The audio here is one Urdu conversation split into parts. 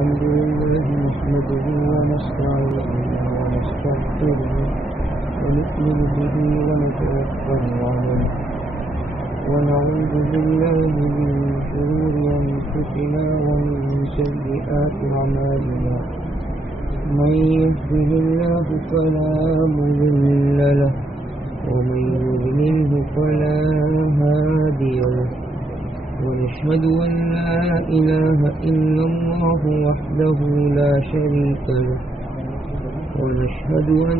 الحمد لله نحمده ونستعينه ونستغفره ونؤمن به ونتوكل عليه ونعوذ بالله من شرور أنفسنا ومن سيئات أعمالنا من يهده الله فلا مضل له ومن يضلله فلا هادي له ونشهد أن لا إله إلا الله وحده لا شريك له ونشهد أن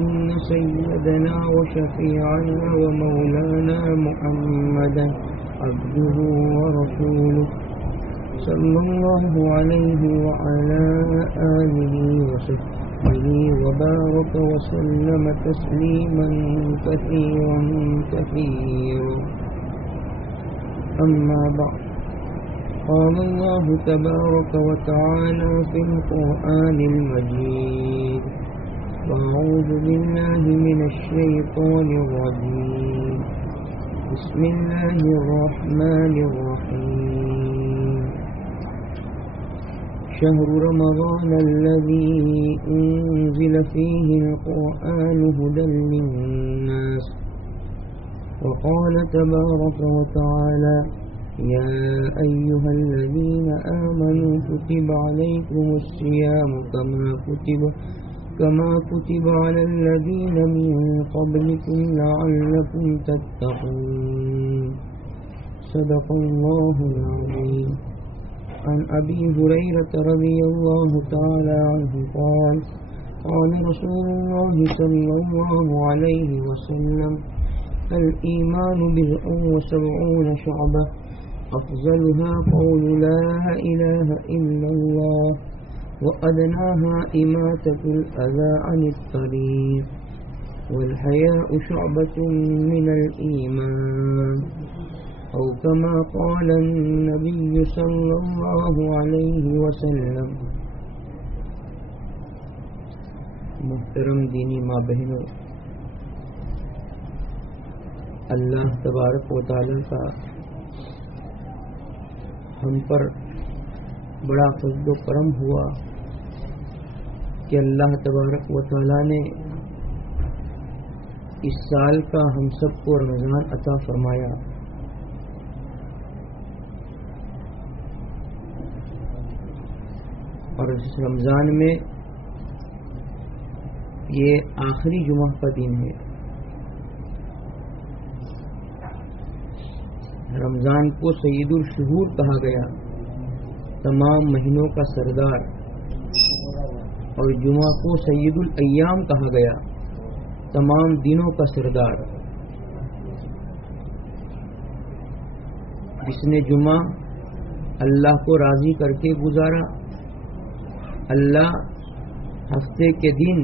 سيدنا وشفيعنا ومولانا محمدا عبده ورسوله صلى الله عليه وعلى آله وصحبه وبارك وسلم تسليما كثيرا كثيرا. أما بعد، قال الله تبارك وتعالى في القرآن المجيد: وأعوذ بالله من الشيطان الرجيم، بسم الله الرحمن الرحيم. شهر رمضان الذي أنزل فيه القرآن هدى للناس. وقال تبارك وتعالى: يا أيها الذين آمنوا كتب عليكم الصيام كما كتب على الذين من قبلكم لعلكم تتقون. صدق الله العظيم. عن أبي هريرة رضي الله تعالى عنه قال: قال رسول الله صلى الله عليه وسلم: الإيمان بضع وسبعون شعبة، أفضلها قول لا إله إلا الله، وأدناها إماتة الأذى عن الطريق، والحياء شعبة من الإيمان، أو كما قال النبي صلى الله عليه وسلم. محترم دینی ماں بہنوں، اللہ تبارک و تعالی کا ہم پر بڑا فضل و کرم ہوا کہ اللہ تبارک و تعالی نے اس سال کا ہم سب کو رمضان عطا فرمایا. اور اس رمضان میں یہ آخری جمعہ کا دن ہے. رمضان کو سید الشہور کہا گیا، تمام مہینوں کا سردار، اور جمعہ کو سید الایام کہا گیا، تمام دنوں کا سردار. جس نے جمعہ اللہ کو راضی کر کے گزارا، اللہ ہفتے کے دن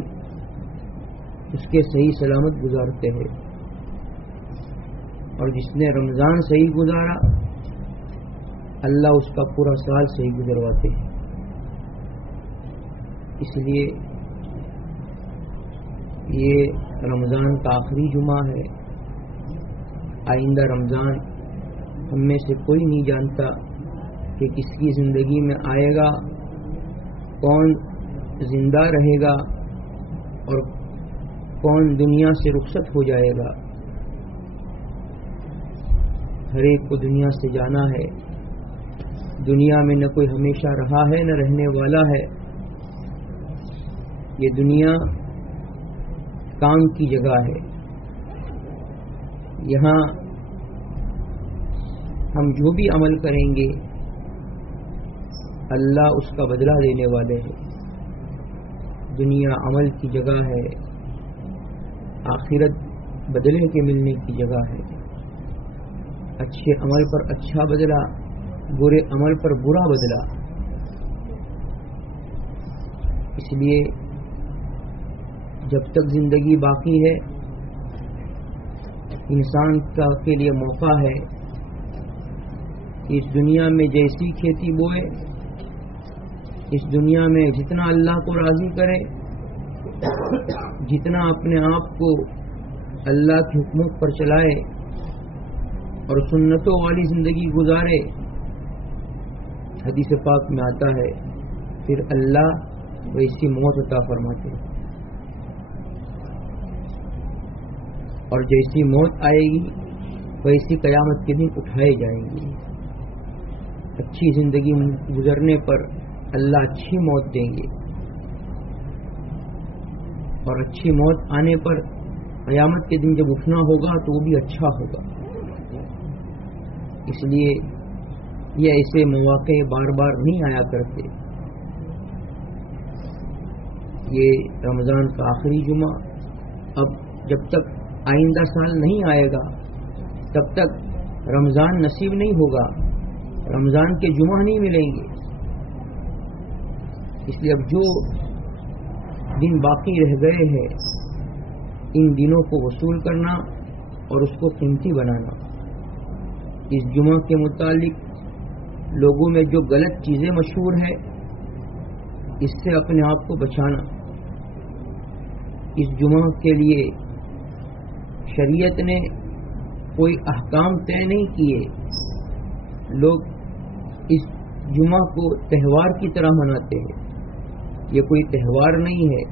اس کے صحیح سلامت گزارتے ہیں، اور جس نے رمضان صحیح گزارا اللہ اس کا پورا سال صحیح گزرواتے ہیں. اس لیے یہ رمضان کا آخری جمعہ ہے. آئندہ رمضان ہم میں سے کوئی نہیں جانتا کہ کس کی زندگی میں آئے گا، کون زندہ رہے گا اور کون دنیا سے رخصت ہو جائے گا. ہر ایک کو دنیا سے جانا ہے. دنیا میں نہ کوئی ہمیشہ رہا ہے نہ رہنے والا ہے. یہ دنیا کام کی جگہ ہے. یہاں ہم جو بھی عمل کریں گے اللہ اس کا بدلہ دینے والے ہیں. دنیا عمل کی جگہ ہے، آخرت بدلے کے ملنے کی جگہ ہے. اچھے عمل پر اچھا بدلہ، برے عمل پر برا بدلہ. اس لیے جب تک زندگی باقی ہے انسان کے لیے موقع ہے کہ اس دنیا میں جیسی کھیتی بوئے، اس دنیا میں جتنا اللہ کو راضی کرے، جتنا اپنے آپ کو اللہ کے حکموں پر چلائے اور سنتوں والی زندگی گزارے. حدیث پاک میں آتا ہے پھر اللہ ویسی موت عطا فرماتے ہیں، اور جیسی موت آئے گی ویسی قیامت کے دن اٹھائے جائیں گے۔ اچھی زندگی گزرنے پر اللہ اچھی موت دیں گے، اور اچھی موت آنے پر قیامت کے دن جب اٹھنا ہوگا تو وہ بھی اچھا ہوگا۔ اس لیے یہ ایسے مواقع بار بار نہیں آیا کرتے۔ یہ رمضان کا آخری جمعہ اب جب تک آئندہ سال نہیں آئے گا تب تک رمضان نصیب نہیں ہوگا، رمضان کے جمعہ نہیں ملیں گے۔ اس لیے اب جو دن باقی رہ گئے ہیں ان دنوں کو وصول کرنا اور اس کو قیمتی بنانا۔ اس جمعہ کے متعلق لوگوں میں جو غلط چیزیں مشہور ہیں اس سے اپنے آپ کو بچانا۔ اس جمعہ کے لیے شریعت نے کوئی احکام طے نہیں کیے، لوگ اس جمعہ کو تہوار کی طرح مناتے ہیں۔ یہ کوئی تہوار نہیں ہے،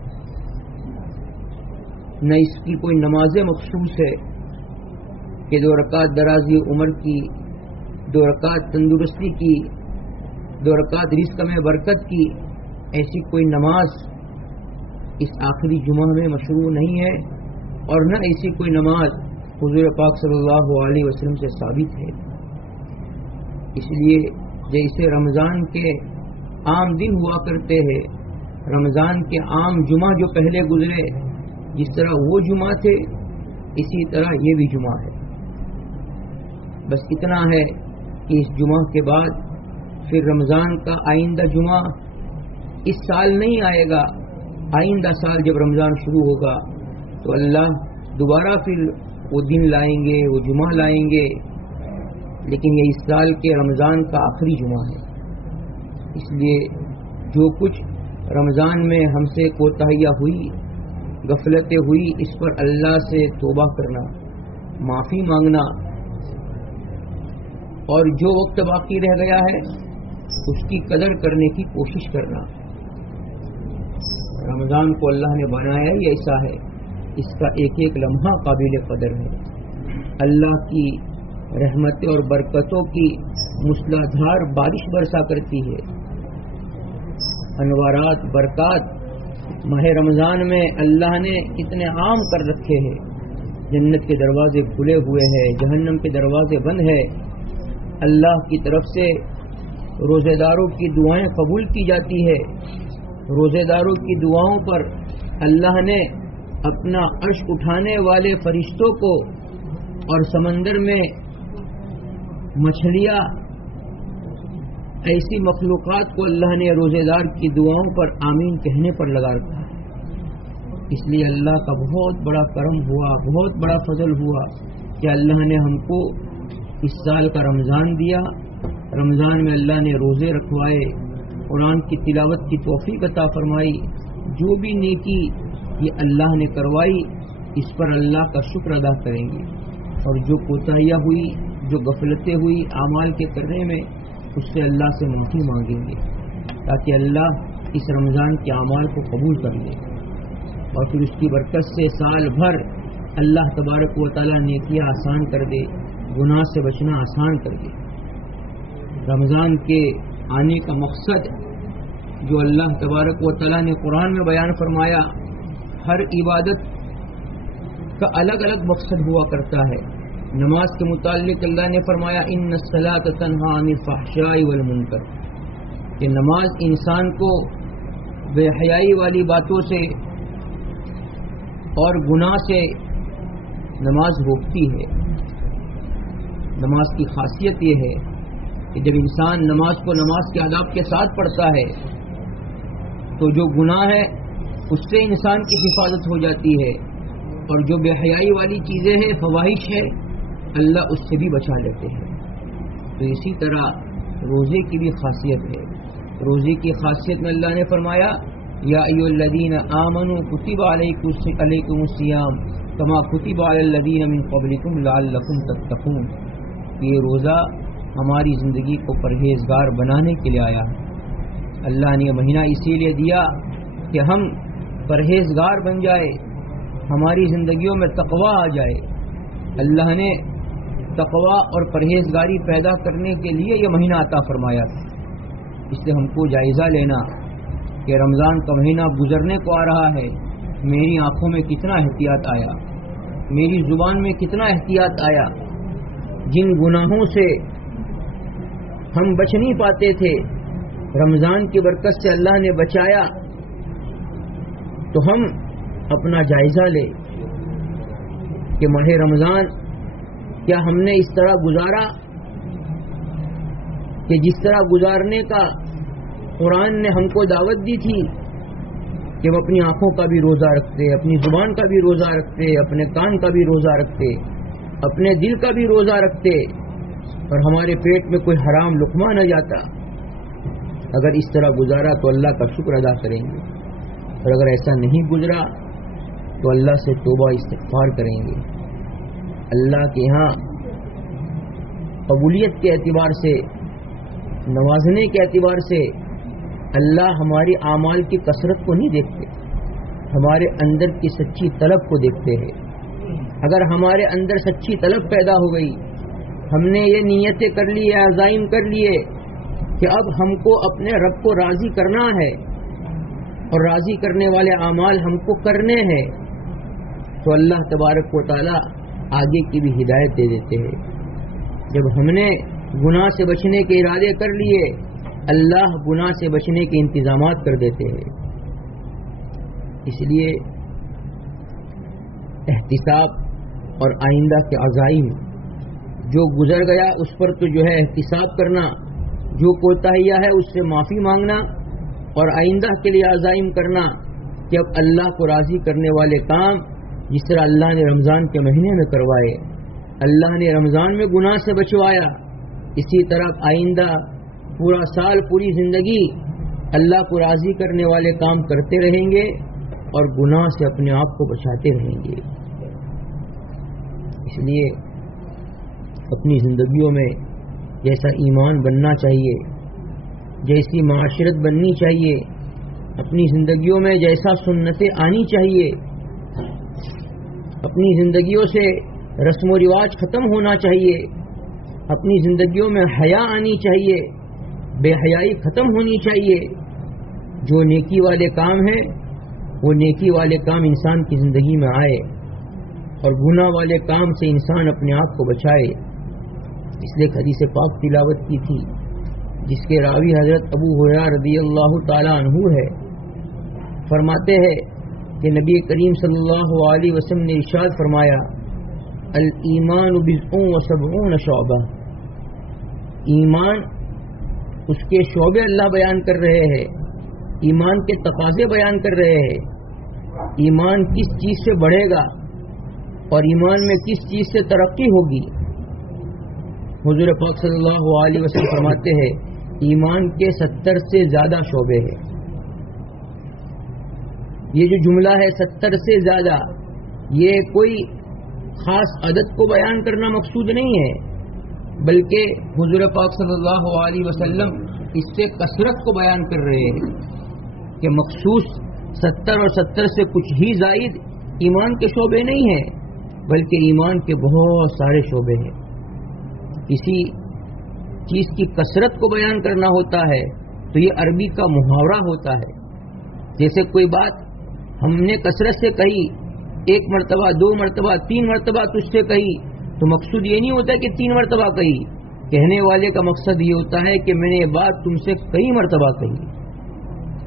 نہ اس کی کوئی نماز مخصوص ہے کہ 2 رکعت درازی عمر کی، 2 رکعت تندرستی کی، 2 رکعت رزق میں برکت کی۔ ایسی کوئی نماز اس آخری جمعہ میں مشروع نہیں ہے، اور نہ ایسی کوئی نماز حضور پاک صلی اللہ علیہ وسلم سے ثابت ہے۔ اس لیے جیسے رمضان کے عام دن ہوا کرتے ہیں، رمضان کے عام جمعہ جو پہلے گزرے جس طرح وہ جمعہ تھے اسی طرح یہ بھی جمعہ ہے۔ بس اتنا ہے کہ اس جمعہ کے بعد پھر رمضان کا آئندہ جمعہ اس سال نہیں آئے گا، آئندہ سال جب رمضان شروع ہوگا تو اللہ دوبارہ پھر وہ دن لائیں گے، وہ جمعہ لائیں گے، لیکن یہ اس سال کے رمضان کا آخری جمعہ ہے۔ اس لیے جو کچھ رمضان میں ہم سے کوتاہیاں ہوئی، غفلتیں ہوئی، اس پر اللہ سے توبہ کرنا، معافی مانگنا، اور جو وقت باقی رہ گیا ہے اس کی قدر کرنے کی کوشش کرنا۔ رمضان کو اللہ نے بنایا ہی ایسا ہے، اس کا ایک ایک لمحہ قابل قدر ہے۔ اللہ کی رحمتیں اور برکتوں کی موسلادھار بارش برسا کرتی ہے، انوارات، برکات ماہ رمضان میں اللہ نے کتنے عام کر رکھے ہیں۔ جنت کے دروازے کھلے ہوئے ہیں، جہنم کے دروازے بند ہیں۔ اللہ کی طرف سے روزے داروں کی دعائیں قبول کی جاتی ہے۔ روزے داروں کی دعاؤں پر اللہ نے اپنا عرش اٹھانے والے فرشتوں کو اور سمندر میں مچھلیاں، ایسی مخلوقات کو اللہ نے روزے دار کی دعاؤں پر آمین کہنے پر لگا رکھا ہے۔ اس لیے اللہ کا بہت بڑا کرم ہوا، بہت بڑا فضل ہوا کہ اللہ نے ہم کو اس سال کا رمضان دیا۔ رمضان میں اللہ نے روزے رکھوائے، قرآن کی تلاوت کی توفیق عطا فرمائی، جو بھی نیکی یہ اللہ نے کروائی اس پر اللہ کا شکر ادا کریں گے، اور جو کوتاہیاں ہوئی، جو غفلتیں ہوئی اعمال کے کرنے میں، اس سے اللہ سے معافی مانگیں گے تاکہ اللہ اس رمضان کے اعمال کو قبول کر لے، اور پھر اس کی برکت سے سال بھر اللہ تبارک و تعالیٰ نیکیاں آسان کر دے، گناہ سے بچنا آسان کر دے۔ رمضان کے آنے کا مقصد جو اللہ تبارک و تعالیٰ نے قرآن میں بیان فرمایا، ہر عبادت کا الگ الگ مقصد ہوا کرتا ہے۔ نماز کے متعلق اللہ نے فرمایا ان الصلاۃ تنہی عن الفحشاء والمنکر، کہ نماز انسان کو بے حیائی والی باتوں سے اور گناہ سے نماز روکتی ہے۔ نماز کی خاصیت یہ ہے کہ جب انسان نماز کو نماز کے آداب کے ساتھ پڑھتا ہے تو جو گناہ ہے اس سے انسان کی حفاظت ہو جاتی ہے، اور جو بے حیائی والی چیزیں ہیں، فواحش ہے، اللہ اس سے بھی بچا لیتے ہیں۔ تو اسی طرح روزے کی بھی خاصیت ہے۔ روزے کی خاصیت میں اللہ نے فرمایا یا ایھا الذین آمنوا کتب علیکم الصیام کما کتب علی الذین من قبلکم لعلکم تتقون، یہ روزہ ہماری زندگی کو پرہیزگار بنانے کے لیے آیا ہے، اللہ نے یہ مہینہ اسی لیے دیا کہ ہم پرہیزگار بن جائے، ہماری زندگیوں میں تقوی آ جائے۔ اللہ نے تقوی اور پرہیزگاری پیدا کرنے کے لیے یہ مہینہ عطا فرمایا تھا۔ اس لیے ہم کو جائزہ لینا کہ رمضان کا مہینہ گزرنے کو آ رہا ہے، میری آنکھوں میں کتنا احتیاط آیا، میری زبان میں کتنا احتیاط آیا۔ جن گناہوں سے ہم بچ نہیں پاتے تھے، رمضان کی برکت سے اللہ نے بچایا، تو ہم اپنا جائزہ لیں کہ ماہ رمضان کیا ہم نے اس طرح گزارا کہ جس طرح گزارنے کا قرآن نے ہم کو دعوت دی تھی کہ ہم اپنی آنکھوں کا بھی روزہ رکھتے، اپنی زبان کا بھی روزہ رکھتے، اپنے کان کا بھی روزہ رکھتے، اپنے دل کا بھی روزہ رکھتے، اور ہمارے پیٹ میں کوئی حرام لقمہ نہ جاتا۔ اگر اس طرح گزارا تو اللہ کا شکر ادا کریں گے، اور اگر ایسا نہیں گزرا تو اللہ سے توبہ استغفار کریں گے۔ اللہ کے ہاں قبولیت کے اعتبار سے، نوازنے کے اعتبار سے اللہ ہماری اعمال کی کثرت کو نہیں دیکھتے، ہمارے اندر کی سچی طلب کو دیکھتے ہیں۔ اگر ہمارے اندر سچی طلب پیدا ہو گئی، ہم نے یہ نیتیں کر لی، عزائم کر لیے کہ اب ہم کو اپنے رب کو راضی کرنا ہے اور راضی کرنے والے اعمال ہم کو کرنے ہیں، تو اللہ تبارک و تعالی آگے کی بھی ہدایت دے دیتے ہیں۔ جب ہم نے گناہ سے بچنے کے ارادے کر لیے، اللہ گناہ سے بچنے کے انتظامات کر دیتے ہیں۔ اس لیے احتساب اور آئندہ کے عزائم، جو گزر گیا اس پر تو جو ہے احتساب کرنا، جو کوتاہیاں ہے اس سے معافی مانگنا، اور آئندہ کے لیے عزائم کرنا کہ اب اللہ کو راضی کرنے والے کام جس طرح اللہ نے رمضان کے مہینے میں کروائے، اللہ نے رمضان میں گناہ سے بچوایا، اسی طرح آئندہ پورا سال، پوری زندگی اللہ کو راضی کرنے والے کام کرتے رہیں گے اور گناہ سے اپنے آپ کو بچاتے رہیں گے۔ اس لیے اپنی زندگیوں میں جیسا ایمان بننا چاہیے، جیسی معاشرت بننی چاہیے، اپنی زندگیوں میں جیسا سنتیں آنی چاہیے، اپنی زندگیوں سے رسم و رواج ختم ہونا چاہیے، اپنی زندگیوں میں حیا آنی چاہیے، بے حیائی ختم ہونی چاہیے۔ جو نیکی والے کام ہیں وہ نیکی والے کام انسان کی زندگی میں آئے، اور گناہ والے کام سے انسان اپنے آپ کو بچائے۔ اس لیے حدیث پاک تلاوت کی تھی جس کے راوی حضرت ابو ہریرہ رضی اللہ تعالی عنہ ہے، فرماتے ہیں کہ نبی کریم صلی اللہ علیہ وسلم نے ارشاد فرمایا، الایمان بضع و سبعون شعبہ، ایمان اس کے شعبے اللہ بیان کر رہے ہیں، ایمان کے تقاضے بیان کر رہے ہیں، ایمان کس چیز سے بڑھے گا اور ایمان میں کس چیز سے ترقی ہوگی۔ حضور پاک صلی اللہ علیہ وسلم فرماتے ہیں ایمان کے 70 سے زیادہ شعبے ہیں۔ یہ جو جملہ ہے 70 سے زیادہ، یہ کوئی خاص عدد کو بیان کرنا مقصود نہیں ہے، بلکہ حضور پاک صلی اللہ علیہ وسلم اس سے کثرت کو بیان کر رہے ہیں کہ مخصوص 70 اور 70 سے کچھ ہی زائد ایمان کے شعبے نہیں ہیں، بلکہ ایمان کے بہت سارے شعبے ہیں۔ کسی چیز کی کثرت کو بیان کرنا ہوتا ہے تو یہ عربی کا محاورہ ہوتا ہے۔ جیسے کوئی بات ہم نے کثرت سے کہی، 1 مرتبہ 2 مرتبہ 3 مرتبہ تجھ سے کہی، تو مقصود یہ نہیں ہوتا کہ 3 مرتبہ کہی، کہنے والے کا مقصد یہ ہوتا ہے کہ میں نے یہ بات تم سے کئی مرتبہ کہی۔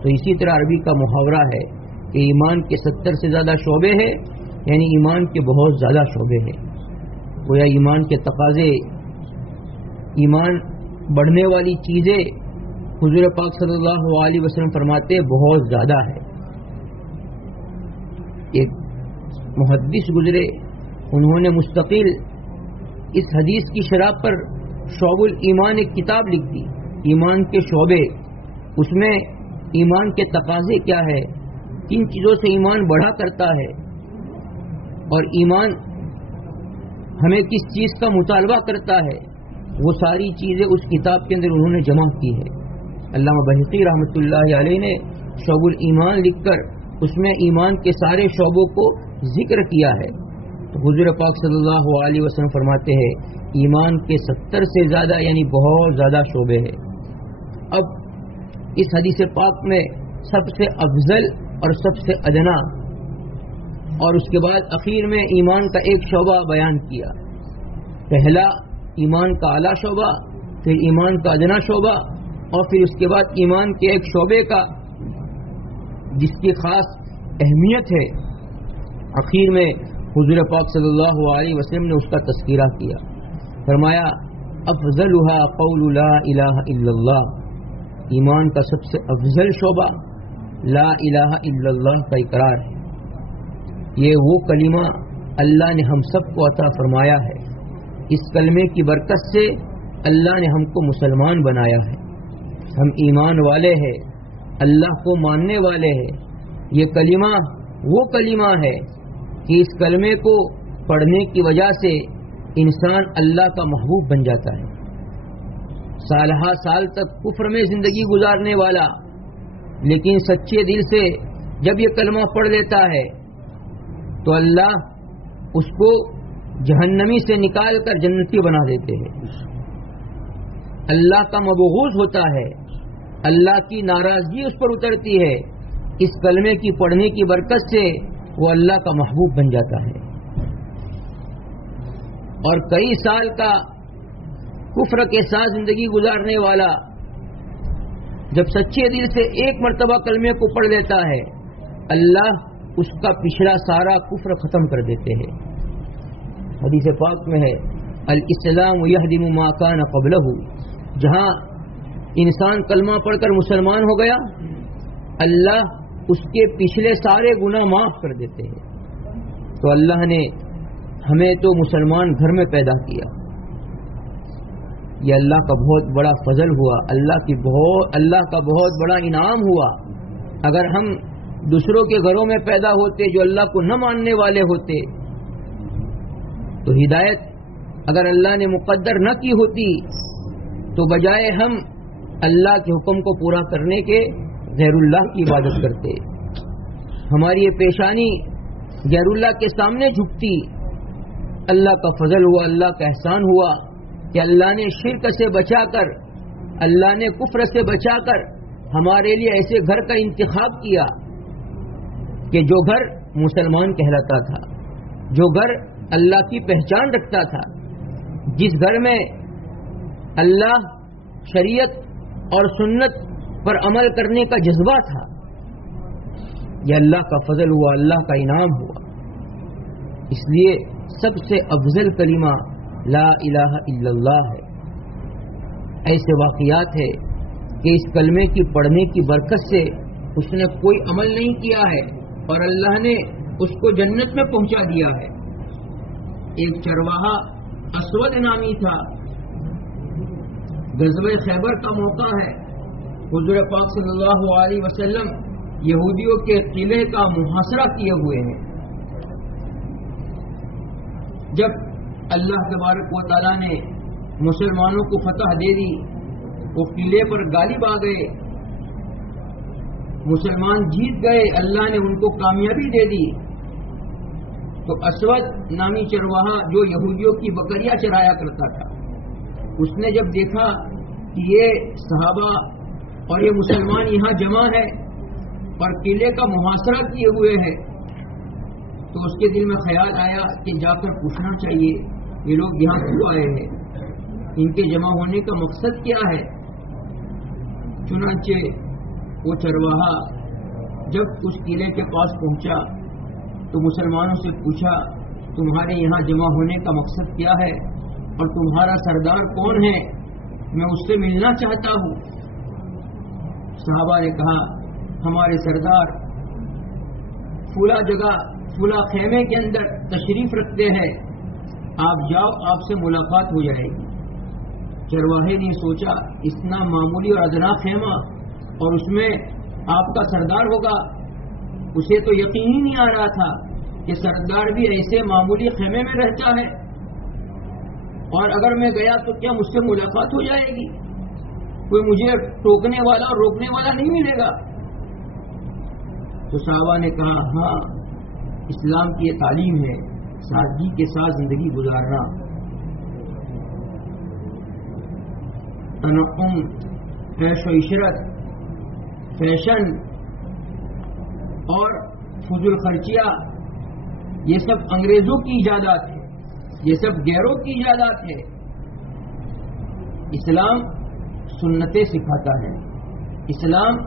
تو اسی طرح عربی کا محاورہ ہے کہ ایمان کے 70 سے زیادہ شعبے ہیں، یعنی ایمان کے بہت زیادہ شعبے ہیں۔ گویا ایمان کے تقاضے، ایمان بڑھنے والی چیزیں حضور پاک صلی اللہ علیہ وسلم فرماتے بہت زیادہ ہے۔ ایک محدث گزرے، انہوں نے مستقل اس حدیث کی شرح پر شعب الایمان ایک کتاب لکھ دی، ایمان کے شعبے، اس میں ایمان کے تقاضے کیا ہے، کن چیزوں سے ایمان بڑھا کرتا ہے اور ایمان ہمیں کس چیز کا مطالبہ کرتا ہے، وہ ساری چیزیں اس کتاب کے اندر انہوں نے جمع کی ہے۔ علامہ بہقی رحمۃ اللہ علیہ نے شعب الایمان لکھ کر اس میں ایمان کے سارے شعبوں کو ذکر کیا ہے. تو حضور پاک صلی اللہ علیہ وسلم فرماتے ہیں ایمان کے 70 سے زیادہ یعنی بہت زیادہ شعبے ہیں. اب اس حدیث پاک میں سب سے افضل اور سب سے ادنا اور اس کے بعد اخیر میں ایمان کا ایک شعبہ بیان کیا. پہلا ایمان کا اعلیٰ شعبہ، پھر ایمان کا ادنا شعبہ، اور پھر اس کے بعد ایمان کے ایک شعبے کا جس کی خاص اہمیت ہے. اخیر میں حضور پاک صلی اللہ علیہ وسلم نے اس کا تذکرہ کیا. فرمایا افضلها قول لا الہ الا اللہ. ایمان کا سب سے افضل شعبہ لا الہ الا اللہ کا اقرار ہے. یہ وہ کلمہ اللہ نے ہم سب کو عطا فرمایا ہے. اس کلمے کی برکت سے اللہ نے ہم کو مسلمان بنایا ہے. ہم ایمان والے ہیں، اللہ کو ماننے والے ہیں. یہ کلمہ وہ کلمہ ہے کہ اس کلمے کو پڑھنے کی وجہ سے انسان اللہ کا محبوب بن جاتا ہے. سالہ سال تک کفر میں زندگی گزارنے والا لیکن سچے دل سے جب یہ کلمہ پڑھ لیتا ہے تو اللہ اس کو جہنمی سے نکال کر جنتی بنا دیتے ہیں. اللہ کا مبغوض ہوتا ہے، اللہ کی ناراضگی اس پر اترتی ہے. اس کلمے کی پڑھنے کی برکت سے وہ اللہ کا محبوب بن جاتا ہے. اور کئی سال کا کفر کے ساتھ زندگی گزارنے والا جب سچے دل سے ایک مرتبہ کلمے کو پڑھ لیتا ہے اللہ اس کا پچھلا سارا کفر ختم کر دیتے ہیں. حدیث پاک میں ہے الاسلام یہدم ما کان قبلہ. جہاں انسان کلمہ پڑھ کر مسلمان ہو گیا اللہ اس کے پچھلے سارے گناہ معاف کر دیتے ہیں. تو اللہ نے ہمیں تو مسلمان گھر میں پیدا کیا. یہ اللہ کا بہت بڑا فضل ہوا، اللہ کا بہت بڑا انعام ہوا. اگر ہم دوسروں کے گھروں میں پیدا ہوتے جو اللہ کو نہ ماننے والے ہوتے تو ہدایت اگر اللہ نے مقدر نہ کی ہوتی تو بجائے ہم اللہ کے حکم کو پورا کرنے کے غیر اللہ کی عبادت کرتے. ہماری یہ پیشانی غیر اللہ کے سامنے جھکتی. اللہ کا فضل ہوا، اللہ کا احسان ہوا کہ اللہ نے شرک سے بچا کر، اللہ نے کفر سے بچا کر ہمارے لیے ایسے گھر کا انتخاب کیا کہ جو گھر مسلمان کہلاتا تھا، جو گھر اللہ کی پہچان رکھتا تھا، جس گھر میں اللہ شریعت اور سنت پر عمل کرنے کا جذبہ تھا. یہ اللہ کا فضل ہوا، اللہ کا انعام ہوا. اس لیے سب سے افضل کلمہ لا الہ الا اللہ ہے. ایسے واقعات ہے کہ اس کلمے کی پڑھنے کی برکت سے اس نے کوئی عمل نہیں کیا ہے اور اللہ نے اس کو جنت میں پہنچا دیا ہے. ایک چرواہا اسود نامی تھا. غزوہ خیبر کا موقع ہے. حضور پاک صلی اللہ علیہ وسلم یہودیوں کے قلعے کا محاصرہ کیے ہوئے ہیں. جب اللہ تبارک و تعالیٰ نے مسلمانوں کو فتح دے دی، وہ قلعے پر غالب آ گئے، مسلمان جیت گئے، اللہ نے ان کو کامیابی دے دی. تو اسود نامی چرواہا جو یہودیوں کی بکریاں چرایا کرتا تھا، اس نے جب دیکھا کہ یہ صحابہ اور یہ مسلمان یہاں جمع ہے اور قلعے کا محاصرہ کیے ہوئے ہیں، تو اس کے دل میں خیال آیا کہ جا کر پوچھنا چاہیے یہ لوگ یہاں کیوں آئے ہیں، ان کے جمع ہونے کا مقصد کیا ہے. چنانچہ وہ چرواہا جب اس قلعے کے پاس پہنچا تو مسلمانوں سے پوچھا تمہارے یہاں جمع ہونے کا مقصد کیا ہے اور تمہارا سردار کون ہے، میں اس سے ملنا چاہتا ہوں. صحابہ نے کہا ہمارے سردار فلاں جگہ فلاں خیمے کے اندر تشریف رکھتے ہیں، آپ جاؤ، آپ سے ملاقات ہو جائے گی. چرواہے نے سوچا اتنا معمولی اور ادنا خیمہ اور اس میں آپ کا سردار ہوگا. اسے تو یقین ہی نہیں آ رہا تھا کہ سردار بھی ایسے معمولی خیمے میں رہتا ہے اور اگر میں گیا تو کیا مجھ سے ملاقات ہو جائے گی. کوئی مجھے ٹوکنے والا اور روکنے والا نہیں ملے گا. تو صحابہ نے کہا ہاں اسلام کی یہ تعلیم ہے سادگی کے ساتھ زندگی گزارنا. تنعم، عیش و عشرت، فیشن اور فضول خرچیاں یہ سب انگریزوں کی ایجادات ہے، یہ سب غیروں کی ایجادات ہے. اسلام سنتیں سکھاتا ہے، اسلام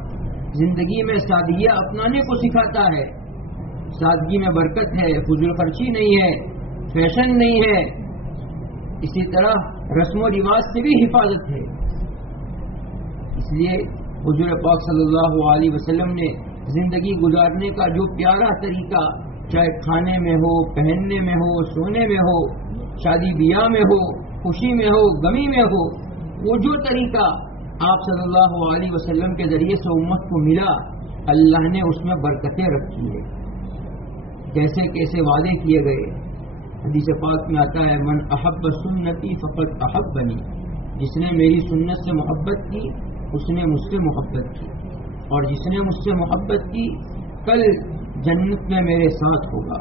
زندگی میں سادگیاں اپنانے کو سکھاتا ہے. سادگی میں برکت ہے، فضول خرچی نہیں ہے، فیشن نہیں ہے. اسی طرح رسم و رواج سے بھی حفاظت ہے. اس لیے حضور پاک صلی اللہ علیہ وسلم نے زندگی گزارنے کا جو پیارا طریقہ، چاہے کھانے میں ہو، پہننے میں ہو، سونے میں ہو، شادی بیاہ میں ہو، خوشی میں ہو، غمی میں ہو، وہ جو طریقہ آپ صلی اللہ علیہ وسلم کے ذریعے سے امت کو ملا، اللہ نے اس میں برکتیں رکھی ہے. کیسے کیسے وعدے کیے گئے. حدیث پاک میں آتا ہے من احب سنتی فقط احبنی، جس نے میری سنت سے محبت کی اس نے مجھ سے محبت کی، اور جس نے مجھ سے محبت کی کل جنت میں میرے ساتھ ہوگا.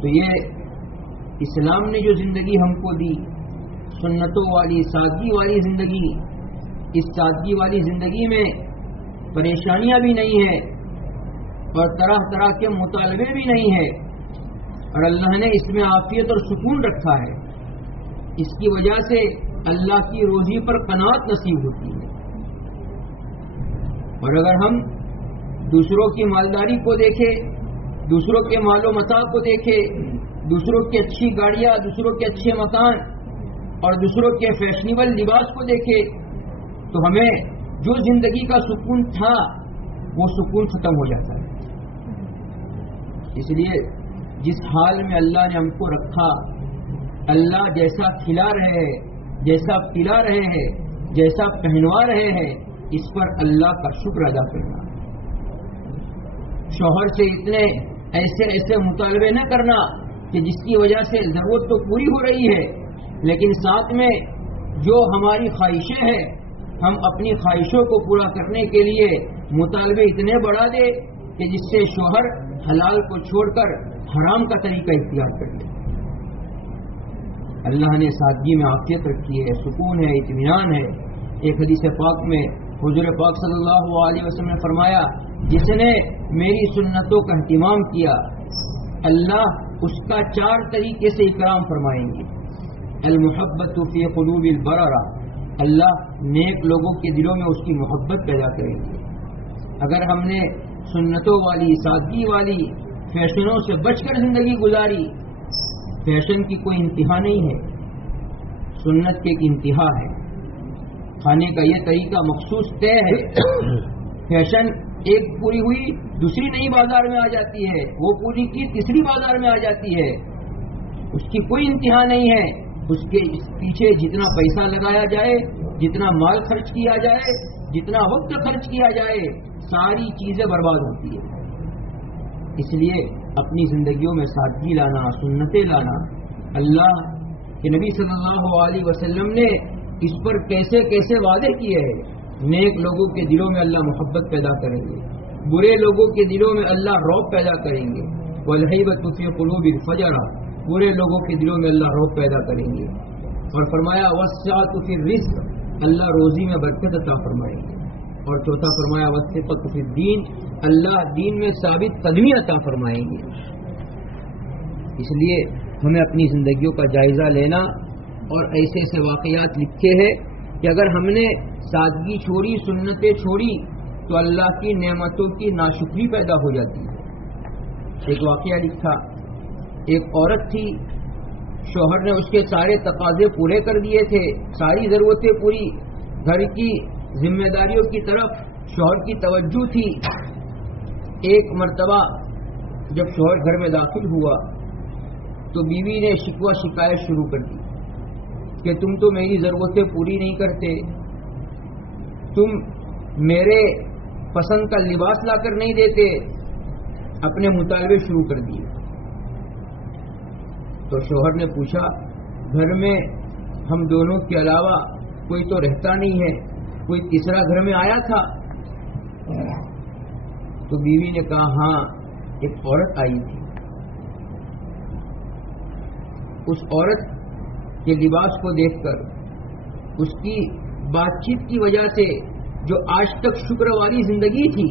تو یہ اسلام نے جو زندگی ہم کو دی، سنتوں والی سادگی والی زندگی، اس سادگی والی زندگی میں پریشانیاں بھی نہیں ہیں اور طرح طرح کے مطالبے بھی نہیں ہیں، اور اللہ نے اس میں عافیت اور سکون رکھا ہے. اس کی وجہ سے اللہ کی روزی پر قناعت نصیب ہوتی ہے. اور اگر ہم دوسروں کی مالداری کو دیکھیں، دوسروں کے مال و متاع کو دیکھیں، دوسروں کی اچھی گاڑیاں، دوسروں کے اچھے مکان اور دوسروں کے فیشنیبل لباس کو دیکھیں تو ہمیں جو زندگی کا سکون تھا وہ سکون ختم ہو جاتا ہے. اس لیے جس حال میں اللہ نے ہم کو رکھا، اللہ جیسا کھلا رہے ہیں، جیسا پلا رہے ہیں، جیسا پہنوا رہے ہیں، اس پر اللہ کا شکر ادا کرنا. شوہر سے اتنے ایسے مطالبے نہ کرنا کہ جس کی وجہ سے ضرورت تو پوری ہو رہی ہے لیکن ساتھ میں جو ہماری خواہشیں ہیں ہم اپنی خواہشوں کو پورا کرنے کے لیے مطالبے اتنے بڑھا دے کہ جس سے شوہر حلال کو چھوڑ کر حرام کا طریقہ اختیار کر لے. اللہ نے سادگی میں عافیت رکھی ہے، سکون ہے، اطمینان ہے. ایک حدیث پاک میں حضور پاک صلی اللہ علیہ وسلم نے فرمایا جس نے میری سنتوں کا اہتمام کیا اللہ اس کا 4 طریقے سے اکرام فرمائیں گے. المحبت فی قلوب البررہ، اللہ نیک لوگوں کے دلوں میں اس کی محبت پیدا کریں گے. اگر ہم نے سنتوں والی سادگی والی فیشنوں سے بچ کر زندگی گزاری، فیشن کی کوئی انتہا نہیں ہے، سنت کی ایک انتہا ہے. کھانے کا یہ طریقہ مخصوص طے ہے. فیشن ایک پوری ہوئی دوسری نئی بازار میں آ جاتی ہے، وہ پوری کی تیسری بازار میں آ جاتی ہے، اس کی کوئی انتہا نہیں ہے. اس کے پیچھے جتنا پیسہ لگایا جائے، جتنا مال خرچ کیا جائے، جتنا وقت خرچ کیا جائے، ساری چیزیں برباد ہوتی ہے. اس لیے اپنی زندگیوں میں سادگی لانا، سنتیں لانا. اللہ کے نبی صلی اللہ علیہ وسلم نے اس پر کیسے کیسے وعدے کیے ہیں. نیک لوگوں کے دلوں میں اللہ محبت پیدا کریں گے، برے لوگوں کے دلوں میں اللہ رعب پیدا کریں گے. وَالْهَيْبَةُ فِي قُلُوبِ الْفَجَرَةِ، برے لوگوں کے دلوں میں اللہ رعب پیدا کریں گے. اور فرمایا وَالسَّعَةُ فِي الرِّزْقِ، اللہ روزی میں برکت عطا فرمائیں گے. اور چوتھا فرمایا وَالثِّقَةُ فِي الدِّينِ، اللہ دین میں ثابت قدمی عطا فرمائیں گے. اس لیے ہمیں اپنی زندگیوں کا جائزہ لینا، اور ایسے ایسے واقعات لکھے ہیں کہ اگر ہم نے سادگی چھوڑی، سنتیں چھوڑی تو اللہ کی نعمتوں کی ناشکری پیدا ہو جاتی ہے. ایک واقعہ لکھا، ایک عورت تھی، شوہر نے اس کے سارے تقاضے پورے کر دیے تھے، ساری ضرورتیں پوری، گھر کی ذمہ داریوں کی طرف شوہر کی توجہ تھی. ایک مرتبہ جب شوہر گھر میں داخل ہوا تو بیوی نے شکوہ شکایت شروع کر دی کہ تم تو میری ضرورتیں پوری نہیں کرتے، تم میرے پسند کا لباس لا کر نہیں دیتے. اپنے مطالبے شروع کر دیے. تو شوہر نے پوچھا گھر میں ہم دونوں کے علاوہ کوئی تو رہتا نہیں ہے، کوئی تیسرا گھر میں آیا تھا. تو بیوی نے کہا ہاں ایک عورت آئی تھی. اس عورت کے لباس کو دیکھ کر، اس کی بات چیت کی وجہ سے جو آج تک شکر والی زندگی تھی،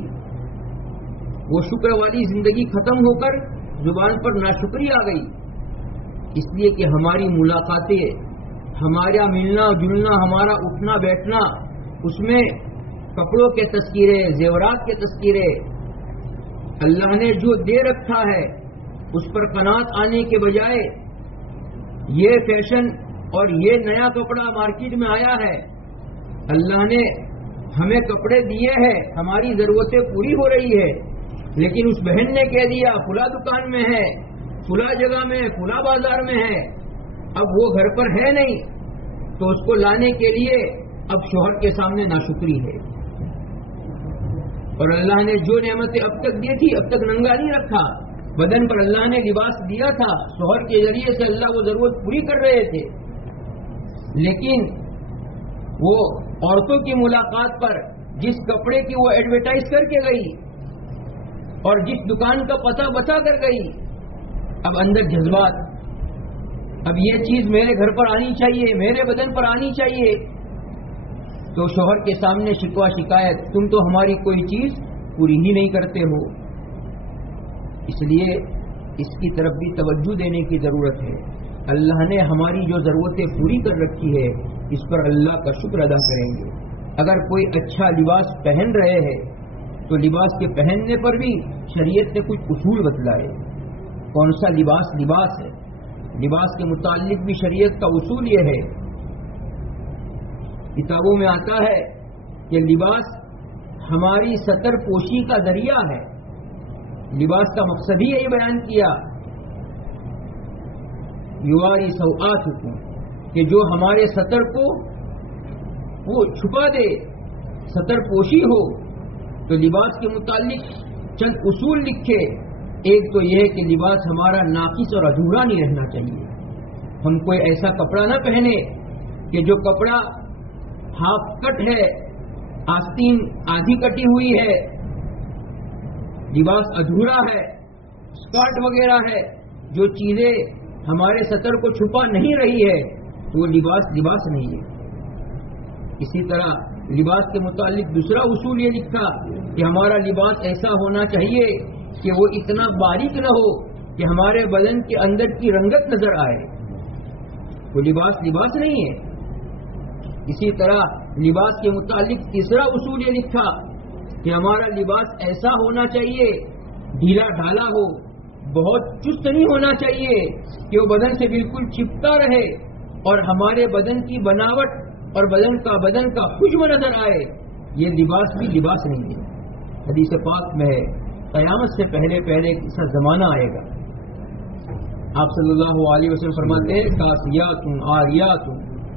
وہ شکر والی زندگی ختم ہو کر زبان پر ناشکری آ گئی. اس لیے کہ ہماری ملاقاتیں، ہمارا ملنا جلنا، ہمارا اٹھنا بیٹھنا، اس میں کپڑوں کے تذکرے، زیورات کے تذکرے، اللہ نے جو دے رکھا ہے اس پر قناعت آنے کے بجائے یہ فیشن اور یہ نیا کپڑا مارکیٹ میں آیا ہے. اللہ نے ہمیں کپڑے دیے ہیں، ہماری ضرورتیں پوری ہو رہی ہے، لیکن اس بہن نے کہہ دیا فلاں دکان میں ہے، فلاں جگہ میں ہے، فلاں بازار میں ہے، اب وہ گھر پر ہے نہیں، تو اس کو لانے کے لیے اب شوہر کے سامنے ناشکری ہے. اور اللہ نے جو نعمتیں اب تک دی تھی اب تک ننگا نہیں رکھا. بدن پر اللہ نے لباس دیا تھا، شوہر کے ذریعے سے اللہ وہ ضرورت پوری کر رہے تھے، لیکن وہ عورتوں کی ملاقات پر جس کپڑے کی وہ ایڈورٹائز کر کے گئی اور جس دکان کا پتہ بتا کر گئی، اب اندر جذبات، اب یہ چیز میرے گھر پر آنی چاہیے، میرے بدن پر آنی چاہیے. تو شوہر کے سامنے شکوہ شکایت، تم تو ہماری کوئی چیز پوری ہی نہیں کرتے ہو. اس لیے اس کی طرف بھی توجہ دینے کی ضرورت ہے. اللہ نے ہماری جو ضرورتیں پوری کر رکھی ہے اس پر اللہ کا شکر ادا کریں گے. اگر کوئی اچھا لباس پہن رہے ہیں تو لباس کے پہننے پر بھی شریعت نے کچھ اصول بتلائے. کون سا لباس لباس ہے، لباس کے متعلق بھی شریعت کا اصول یہ ہے. کتابوں میں آتا ہے کہ لباس ہماری ستر پوشی کا ذریعہ ہے. لباس کا مقصد ہی یہی بیان کیا، یواری سوآتکم، کہ جو ہمارے ستر کو وہ چھپا دے، ستر پوشی ہو. تو لباس کے متعلق چند اصول لکھے. ایک تو یہ ہے کہ لباس ہمارا ناقص اور ادھورا نہیں رہنا چاہیے. ہم کوئی ایسا کپڑا نہ پہنے کہ جو کپڑا ہاف کٹ ہے، آستین آدھی کٹی ہوئی ہے، لباس ادھورا ہے، اسکرٹ وغیرہ ہے، جو چیزیں ہمارے سطر کو چھپا نہیں رہی ہے تو وہ لباس نہیں ہے. اسی طرح لباس کے متعلق دوسرا اصول یہ لکھا کہ ہمارا لباس ایسا ہونا چاہیے کہ وہ اتنا باریک نہ ہو کہ ہمارے بدن کے اندر کی رنگت نظر آئے. وہ لباس نہیں ہے. اسی طرح لباس کے متعلق تیسرا اصول یہ لکھا کہ ہمارا لباس ایسا ہونا چاہیے ڈھیلا ڈھالا ہو، بہت چست نہیں ہونا چاہیے کہ وہ بدن سے بالکل چپتا رہے اور ہمارے بدن کی بناوٹ اور بدن کا حجم نظر آئے. یہ لباس بھی لباس نہیں ہے. حدیث پاک میں ہے قیامت سے پہلے ایسا زمانہ آئے گا. آپ صلی اللہ علیہ وسلم فرماتے ہیں کاسیات عاریات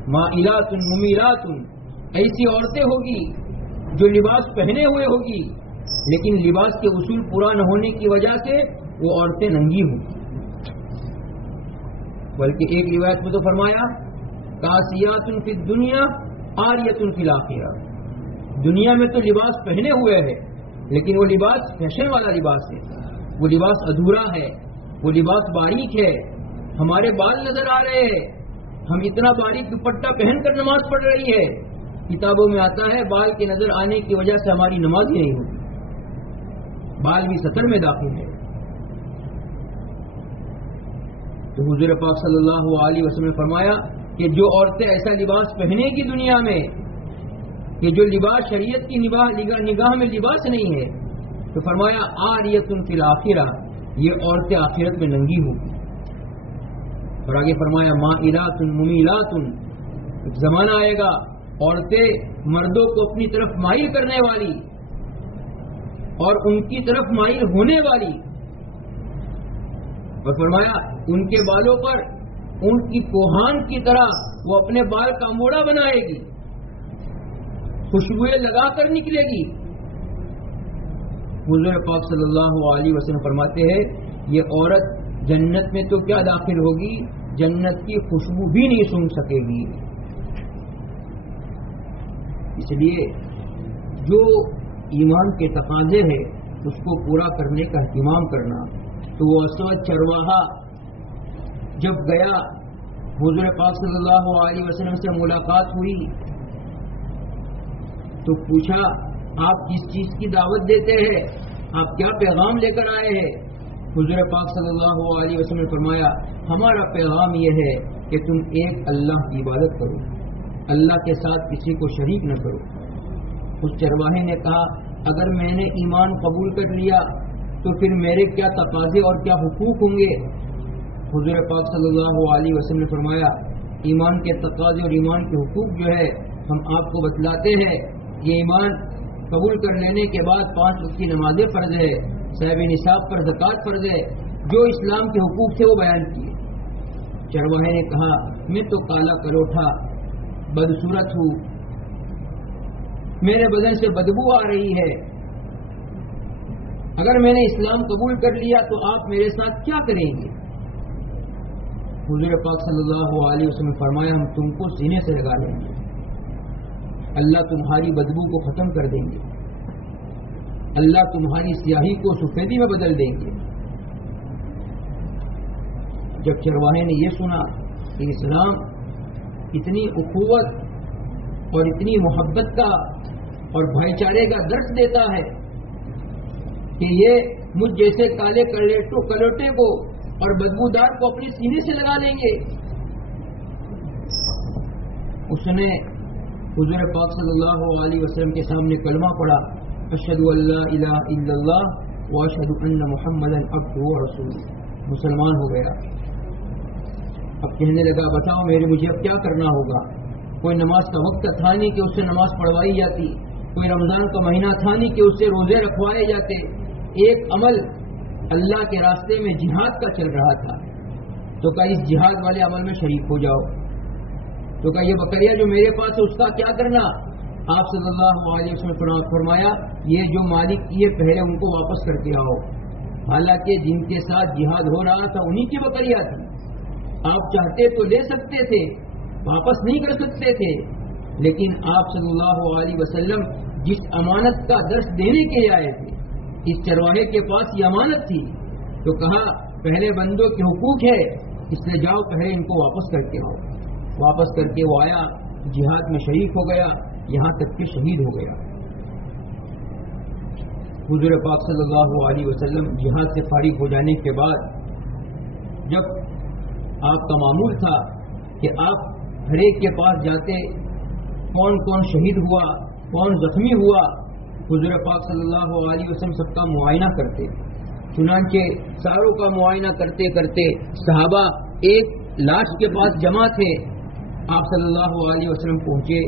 مائلات ممیلات، ایسی عورتیں ہوگی جو لباس پہنے ہوئے ہوگی لیکن لباس کے اصول پورا نہ ہونے کی وجہ سے وہ عورتیں ننگی ہوں. بلکہ ایک روایت میں تو فرمایا کاسیات فی الدنیا عاریۃ فی الآخرہ، دنیا میں تو لباس پہنے ہوئے ہے لیکن وہ لباس فیشن والا لباس ہے، وہ لباس ادھورا ہے، وہ لباس باریک ہے. ہمارے بال نظر آ رہے ہیں، ہم اتنا باریک دوپٹہ پہن کر نماز پڑھ رہی ہے. کتابوں میں آتا ہے بال کے نظر آنے کی وجہ سے ہماری نماز ہی نہیں ہوتی، بال بھی سطر میں داخل ہے. تو حضور پاک صلی اللہ علیہ وسلم نے فرمایا کہ جو عورتیں ایسا لباس پہنے گی دنیا میں کہ جو لباس شریعت کی نگاہ میں لباس نہیں ہے، تو فرمایا عاریۃ فی الآخرہ، یہ عورتیں آخرت میں ننگی ہوگی. اور آگے فرمایا مائلات ممیلات، ایک زمانہ آئے گا عورتیں مردوں کو اپنی طرف مائل کرنے والی اور ان کی طرف مائل ہونے والی. اور فرمایا ان کے بالوں پر ان کی کوہان کی طرح وہ اپنے بال کا موڑا بنائے گی، خوشبوئیں لگا کر نکلے گی. حضور پاک صلی اللہ علیہ وسلم فرماتے ہیں یہ عورت جنت میں تو کیا داخل ہوگی، جنت کی خوشبو بھی نہیں سونگھ سکے گی. اس لیے جو ایمان کے تقاضے ہیں اس کو پورا کرنے کا اہتمام کرنا. تو وہ اسود چرواہا جب گیا حضور پاک صلی اللہ علیہ وسلم سے ملاقات ہوئی تو پوچھا آپ کس چیز کی دعوت دیتے ہیں, آپ کیا پیغام لے کر آئے ہیں؟ حضور پاک صلی اللہ علیہ وسلم نے فرمایا ہمارا پیغام یہ ہے کہ تم ایک اللہ کی عبادت کرو, اللہ کے ساتھ کسی کو شریک نہ کرو. اس چرواہے نے کہا اگر میں نے ایمان قبول کر لیا تو پھر میرے کیا تقاضے اور کیا حقوق ہوں گے؟ حضور پاک صلی اللہ علیہ وسلم نے فرمایا ایمان کے تقاضے اور ایمان کے حقوق جو ہے ہم آپ کو بتلاتے ہیں. یہ ایمان قبول کر لینے کے بعد 5 وقت کی نمازیں فرض ہے, صاحب نصاب پر زکوٰۃ فرض ہے, جو اسلام کے حقوق تھے وہ بیان کیے. چرواہے نے کہا میں تو کالا کلوٹھا بدصورت ہوں, میرے بدن سے بدبو آ رہی ہے, اگر میں نے اسلام قبول کر لیا تو آپ میرے ساتھ کیا کریں گے؟ حضور پاک صلی اللہ علیہ وسلم نے فرمایا ہم تم کو سینے سے لگا لیں گے, اللہ تمہاری بدبو کو ختم کر دیں گے, اللہ تمہاری سیاہی کو سفیدی میں بدل دیں گے. جب چرواہے نے یہ سنا کہ اسلام اتنی اخوت اور اتنی محبت کا اور بھائی چارے کا درس دیتا ہے کہ یہ مجھ جیسے کالے کلوٹے کو اور بدبودار کو اپنے سینے سے لگا لیں گے, اس نے حضور پاک صلی اللہ علیہ وسلم کے سامنے کلمہ پڑھا اشہد ان لا الہ الا اللہ واشہد ان محمدا عبدہ ورسولہ, مسلمان ہو گیا. اب کہنے لگا بتاؤ مجھے اب کیا کرنا ہوگا؟ کوئی نماز کا وقت تھا نہیں کہ اس سے نماز پڑھوائی جاتی, کوئی رمضان کا مہینہ تھا نہیں کہ اس سے روزے رکھوائے جاتے. ایک عمل اللہ کے راستے میں جہاد کا چل رہا تھا, تو کہا اس جہاد والے عمل میں شریک ہو جاؤ. تو کہا یہ بکریا جو میرے پاس ہے اس کا کیا کرنا؟ آپ صلی اللہ علیہ وسلم نے فرمایا یہ جو مالک کیے پہلے ان کو واپس کر کے آؤ. حالانکہ جن کے ساتھ جہاد ہو رہا تھا انہی کی بکریا تھی, آپ چاہتے تو لے سکتے تھے, واپس نہیں کر سکتے تھے, لیکن آپ صلی اللہ علیہ وسلم جس امانت کا درس دینے کے لیے آئے تھے, اس چرواہے کے پاس یہ امانت تھی, تو کہا پہلے بندوں کے حقوق ہے اس لیے جاؤ پہلے ان کو واپس کر کے آؤ. واپس کر کے وہ آیا, جہاد میں شریک ہو گیا, یہاں تک کہ شہید ہو گیا. حضور پاک صلی اللہ علیہ وسلم جہاد سے فارغ ہو جانے کے بعد جب آپ کا معمول تھا کہ آپ ہر ایک کے پاس جاتے, کون کون شہید ہوا, کون زخمی ہوا, حضور پاک صلی اللہ علیہ وسلم سب کا معائنہ کرتے. چنانچہ ساروں کا معائنہ کرتے کرتے صحابہ ایک لاش کے پاس جمع تھے. آپ صلی اللہ علیہ وسلم پہنچے,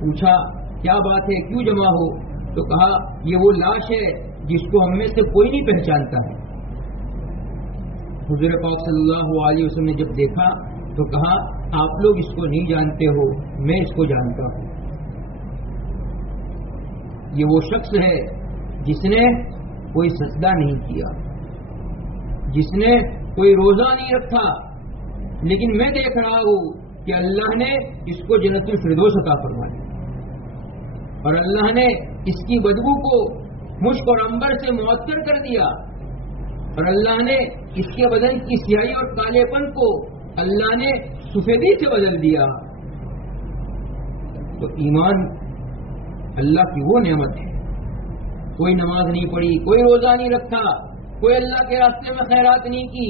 پوچھا کیا بات ہے, کیوں جمع ہو؟ تو کہا یہ وہ لاش ہے جس کو ہم میں سے کوئی نہیں پہچانتا ہے. حضور پاک صلی اللہ علیہ وسلم نے جب دیکھا تو کہا آپ لوگ اس کو نہیں جانتے ہو, میں اس کو جانتا ہوں. یہ وہ شخص ہے جس نے کوئی سجدہ نہیں کیا, جس نے کوئی روزہ نہیں رکھا, لیکن میں دیکھ رہا ہوں کہ اللہ نے اس کو جنت الفردوس عطا فرمایا, اور اللہ نے اس کی بدبو کو مشک اور عنبر سے معطر کر دیا, اور اللہ نے اس کے بدن کی سیاہی اور کالے پن کو اللہ نے سفیدی سے بدل دیا. تو ایمان اللہ کی وہ نعمت ہے. کوئی نماز نہیں پڑھی, کوئی روزہ نہیں رکھا, کوئی اللہ کے راستے میں خیرات نہیں کی,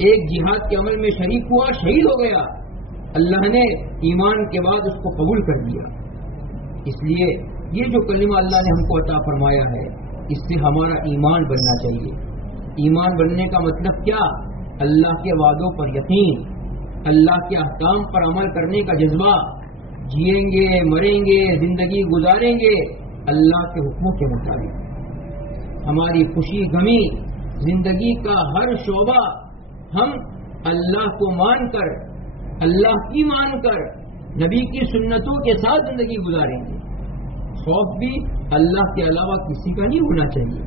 ایک جہاد کے عمل میں شریک ہوا, شہید ہو گیا, اللہ نے ایمان کے بعد اس کو قبول کر دیا. اس لیے یہ جو کلمہ اللہ نے ہم کو عطا فرمایا ہے اس سے ہمارا ایمان بننا چاہیے. ایمان بننے کا مطلب کیا؟ اللہ کے وعدوں پر یقین, اللہ کے احکام پر عمل کرنے کا جذبہ, جئیں گے, مریں گے, زندگی گزاریں گے اللہ کے حکموں کے مطابق. ہماری خوشی غمی زندگی کا ہر شعبہ ہم اللہ کو مان کر, اللہ کی مان کر, نبی کی سنتوں کے ساتھ زندگی گزاریں گے. خوف بھی اللہ کے علاوہ کسی کا نہیں ہونا چاہیے.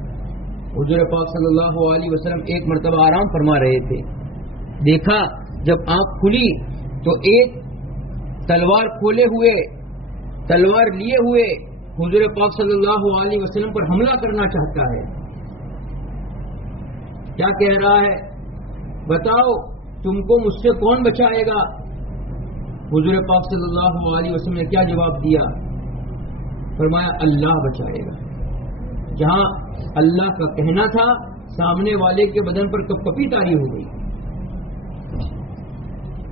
حضور پاک صلی اللہ علیہ وسلم ایک مرتبہ آرام فرما رہے تھے, دیکھا جب آنکھ کھلی تو ایک تلوار کھولے ہوئے تلوار لیے ہوئے حضور پاک صلی اللہ علیہ وسلم پر حملہ کرنا چاہتا ہے. کیا کہہ رہا ہے؟ بتاؤ تم کو مجھ سے کون بچائے گا؟ حضور پاک صلی اللہ علیہ وسلم نے کیا جواب دیا؟ فرمایا اللہ بچائے گا. جہاں اللہ کا کہنا تھا سامنے والے کے بدن پر کپ کپی طاری ہو گئی،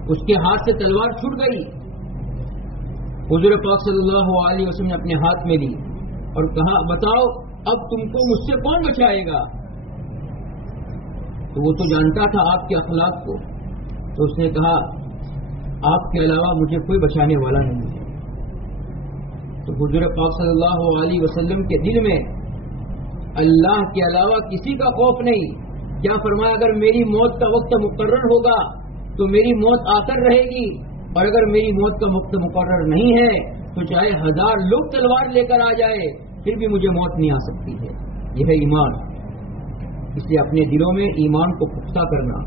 اس کے ہاتھ سے تلوار چھوٹ گئی. حضور پاک صلی اللہ علیہ وسلم نے اپنے ہاتھ میں لی اور کہا بتاؤ اب تم کو مجھ سے کون بچائے گا؟ تو وہ تو جانتا تھا آپ کے اخلاق کو، تو اس نے کہا آپ کے علاوہ مجھے کوئی بچانے والا نہیں ہے. تو حضور پاک صلی اللہ علیہ وسلم کے دل میں اللہ کے علاوہ کسی کا خوف نہیں. کیا فرمایا اگر میری موت کا وقت مقرر ہوگا تو میری موت آ کر رہے گی، اور اگر میری موت کا وقت مقرر نہیں ہے تو چاہے 1000 لوگ تلوار لے کر آ جائے پھر بھی مجھے موت نہیں آ سکتی ہے. یہ ہے ایمان. اس لیے اپنے دلوں میں ایمان کو پختہ کرنا،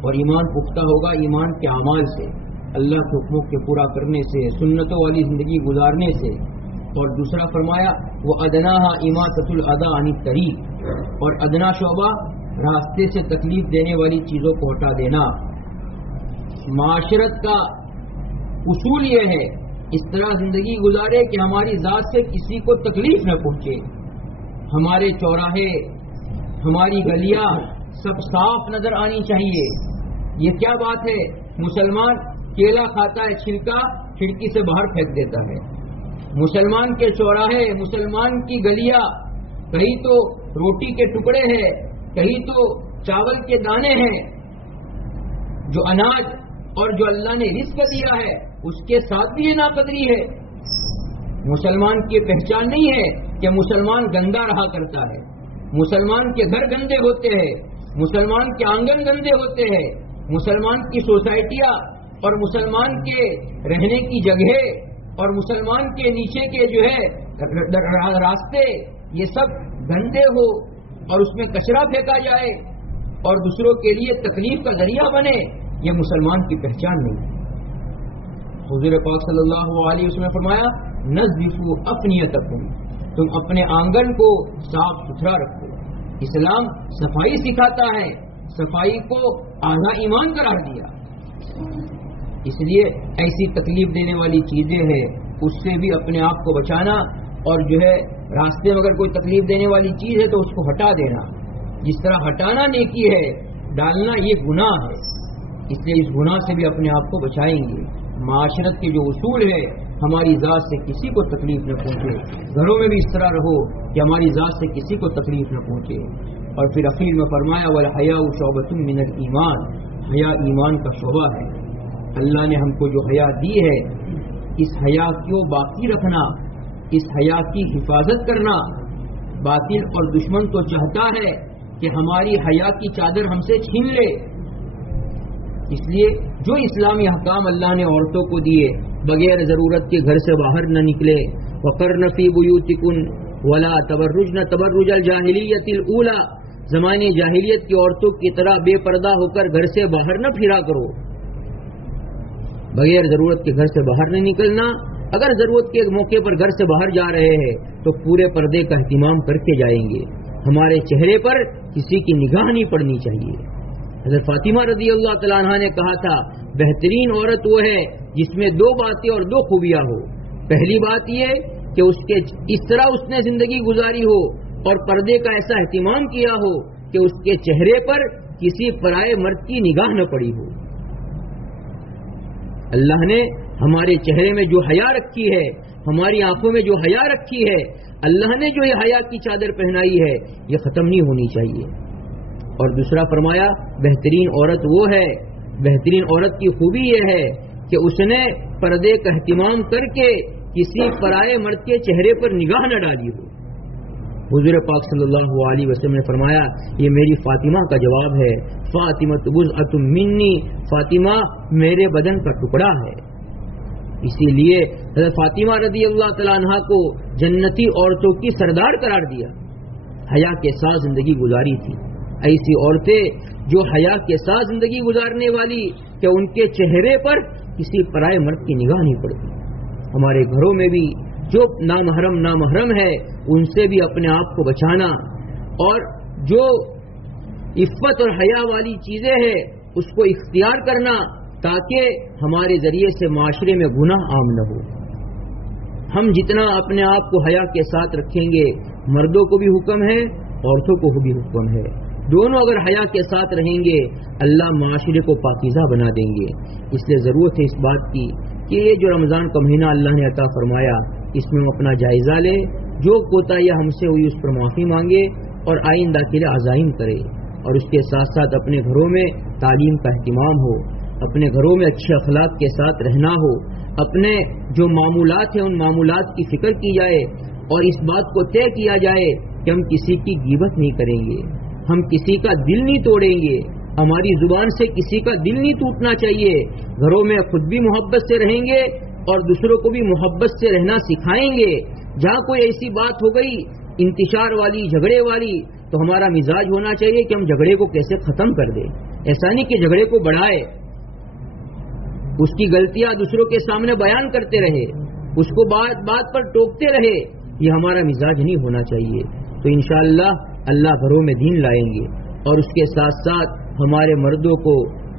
اور ایمان پختہ ہوگا ایمان کے اعمال سے، اللہ کے حکموں کے پورا کرنے سے، سنتوں والی زندگی گزارنے سے. اور دوسرا فرمایا وہ ادناہا اماطۃ الاذی عن الطریق، اور ادنا شعبہ راستے سے تکلیف دینے والی چیزوں کو ہٹا دینا. معاشرت کا اصول یہ ہے اس طرح زندگی گزارے کہ ہماری ذات سے کسی کو تکلیف نہ پہنچے. ہمارے چوراہے، ہماری گلیاں سب صاف نظر آنی چاہیے. یہ کیا بات ہے؟ مسلمان کیلا کھاتا ہے، چھلکا کھڑکی سے باہر پھینک دیتا ہے. مسلمان کے چوراہے، مسلمان کی گلیاں کہیں تو روٹی کے ٹکڑے ہیں، کہیں تو چاول کے دانے ہیں. جو اناج اور جو اللہ نے رزق دیا ہے اس کے ساتھ بھی یہ ناقدری ہے. مسلمان کی پہچان نہیں ہے کہ مسلمان گندا رہا کرتا ہے. مسلمان کے گھر گندے ہوتے ہیں، مسلمان کے آنگن گندے ہوتے ہیں، مسلمان کی سوسائٹیاں اور مسلمان کے رہنے کی جگہ اور مسلمان کے نیچے کے جو ہے راستے یہ سب گندے ہو اور اس میں کچرا پھینکا جائے اور دوسروں کے لیے تکلیف کا ذریعہ بنے، یہ مسلمان کی پہچان نہیں. حضور پاک صلی اللہ علیہ وسلم نے فرمایا نظفوا افنیتکم، تم اپنے آنگن کو صاف ستھرا رکھو. اسلام صفائی سکھاتا ہے، صفائی کو اعلیٰ ایمان قرار دیا. اس لیے ایسی تکلیف دینے والی چیزیں ہیں اس سے بھی اپنے آپ کو بچانا، اور جو ہے راستے میں اگر کوئی تکلیف دینے والی چیز ہے تو اس کو ہٹا دینا. جس طرح ہٹانا نیکی ہے، ڈالنا یہ گناہ ہے. اس لیے اس گناہ سے بھی اپنے آپ کو بچائیں گے. معاشرت کے جو اصول ہے ہماری ذات سے کسی کو تکلیف نہ پہنچے. گھروں میں بھی اس طرح رہو کہ ہماری ذات سے کسی کو تکلیف نہ پہنچے. اور پھر اخیر میں فرمایا والحیاء شعبۃ من الایمان، حیا ایمان کا شعبہ ہے. اللہ نے ہم کو جو حیا دی ہے اس حیا کو باقی رکھنا، اس حیا کی حفاظت کرنا. باطل اور دشمن تو چاہتا ہے کہ ہماری حیا کی چادر ہم سے چھین لے. اس لیے جو اسلامی احکام اللہ نے عورتوں کو دیے، بغیر ضرورت کے گھر سے باہر نہ نکلے. وقرن فی بیوتکن ولا تبرجن تبرج الجاہلیت الاولی، زمانے جاہلیت کی عورتوں کی طرح بے پردہ ہو کر گھر سے باہر نہ پھرا کرو. بغیر ضرورت کے گھر سے باہر نہیں نکلنا. اگر ضرورت کے موقع پر گھر سے باہر جا رہے ہیں تو پورے پردے کا اہتمام کر کے جائیں گے. ہمارے چہرے پر کسی کی نگاہ نہیں پڑنی چاہیے. حضرت فاطمہ رضی اللہ تعالیٰ عنہ نے کہا تھا بہترین عورت وہ ہے جس میں 2 باتیں اور 2 خوبیاں ہو. پہلی بات یہ کہ اس طرح اس نے زندگی گزاری ہو اور پردے کا ایسا اہتمام کیا ہو کہ اس کے چہرے پر کسی پرائے مرد کی نگاہ نہ پڑی ہو. اللہ نے ہمارے چہرے میں جو حیا رکھی ہے، ہماری آنکھوں میں جو حیا رکھی ہے، اللہ نے جو یہ حیا کی چادر پہنائی ہے یہ ختم نہیں ہونی چاہیے. اور دوسرا فرمایا بہترین عورت وہ ہے، بہترین عورت کی خوبی یہ ہے کہ اس نے پردے کا اہتمام کر کے کسی پرائے مرد کے چہرے پر نگاہ نہ ڈالی ہو. حضور پاک صلی اللہ علیہ وسلم نے فرمایا یہ میری فاطمہ کا جواب ہے. فاطمہ بضعۃ منی، فاطمہ میرے بدن کا ٹکڑا ہے. اسی لیے حضرت فاطمہ رضی اللہ تعالیٰ عنہ کو جنتی عورتوں کی سردار قرار دیا. حیا کے ساتھ زندگی گزاری تھی. ایسی عورتیں جو حیا کے ساتھ زندگی گزارنے والی کہ ان کے چہرے پر کسی پرائے مرد کی نگاہ نہیں پڑتی. ہمارے گھروں میں بھی جو نامحرم ہے ان سے بھی اپنے آپ کو بچانا، اور جو عفت اور حیا والی چیزیں ہیں اس کو اختیار کرنا تاکہ ہمارے ذریعے سے معاشرے میں گناہ عام نہ ہو۔ ہم جتنا اپنے آپ کو حیا کے ساتھ رکھیں گے، مردوں کو بھی حکم ہے، عورتوں کو بھی حکم ہے، دونوں اگر حیا کے ساتھ رہیں گے اللہ معاشرے کو پاکیزہ بنا دیں گے۔ اس لیے ضرورت ہے اس بات کی کہ یہ جو رمضان کا مہینہ اللہ نے عطا فرمایا اس میں ہم اپنا جائزہ لیں، جو کوتاہیاں ہم سے ہوئی اس پر معافی مانگے اور آئندہ کے لیے عزائم کرے، اور اس کے ساتھ ساتھ اپنے گھروں میں تعلیم کا اہتمام ہو، اپنے گھروں میں اچھے اخلاق کے ساتھ رہنا ہو، اپنے جو معمولات ہیں ان معمولات کی فکر کی جائے، اور اس بات کو طے کیا جائے کہ ہم کسی کی غیبت نہیں کریں گے، ہم کسی کا دل نہیں توڑیں گے، ہماری زبان سے کسی کا دل نہیں ٹوٹنا چاہیے، گھروں میں خود بھی محبت سے رہیں گے اور دوسروں کو بھی محبت سے رہنا سکھائیں گے۔ جہاں کوئی ایسی بات ہو گئی انتشار والی، جھگڑے والی، تو ہمارا مزاج ہونا چاہیے کہ ہم جھگڑے کو کیسے ختم کر دیں، ایسا نہیں کہ جھگڑے کو بڑھائے، اس کی غلطیاں دوسروں کے سامنے بیان کرتے رہے، اس کو بات بات پر ٹوکتے رہے، یہ ہمارا مزاج نہیں ہونا چاہیے۔ تو انشاءاللہ اللہ گھروں میں دین لائیں گے، اور اس کے ساتھ ساتھ ہمارے مردوں کو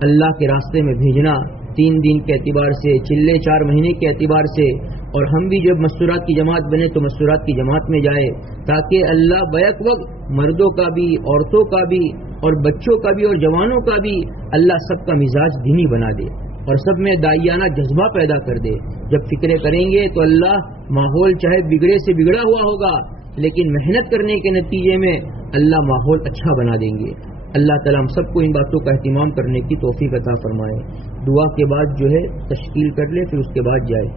اللہ کے راستے میں بھیجنا، 3 دن کے اعتبار سے، چلے 4 مہینے کے اعتبار سے، اور ہم بھی جب مستورات کی جماعت بنے تو مستورات کی جماعت میں جائے، تاکہ اللہ بیک وقت مردوں کا بھی، عورتوں کا بھی، اور بچوں کا بھی اور جوانوں کا بھی اللہ سب کا مزاج دینی بنا دے، اور سب میں داعیانہ جذبہ پیدا کر دے۔ جب فکریں کریں گے تو اللہ ماحول چاہے بگڑے سے بگڑا ہوا ہوگا، لیکن محنت کرنے کے نتیجے میں اللہ ماحول اچھا بنا دیں گے۔ اللہ تعالیٰ ہم سب کو ان باتوں کا اہتمام کرنے کی توفیق عطا فرمائے۔ دعا کے بعد جو ہے تشکیل کر لے، پھر اس کے بعد جائے۔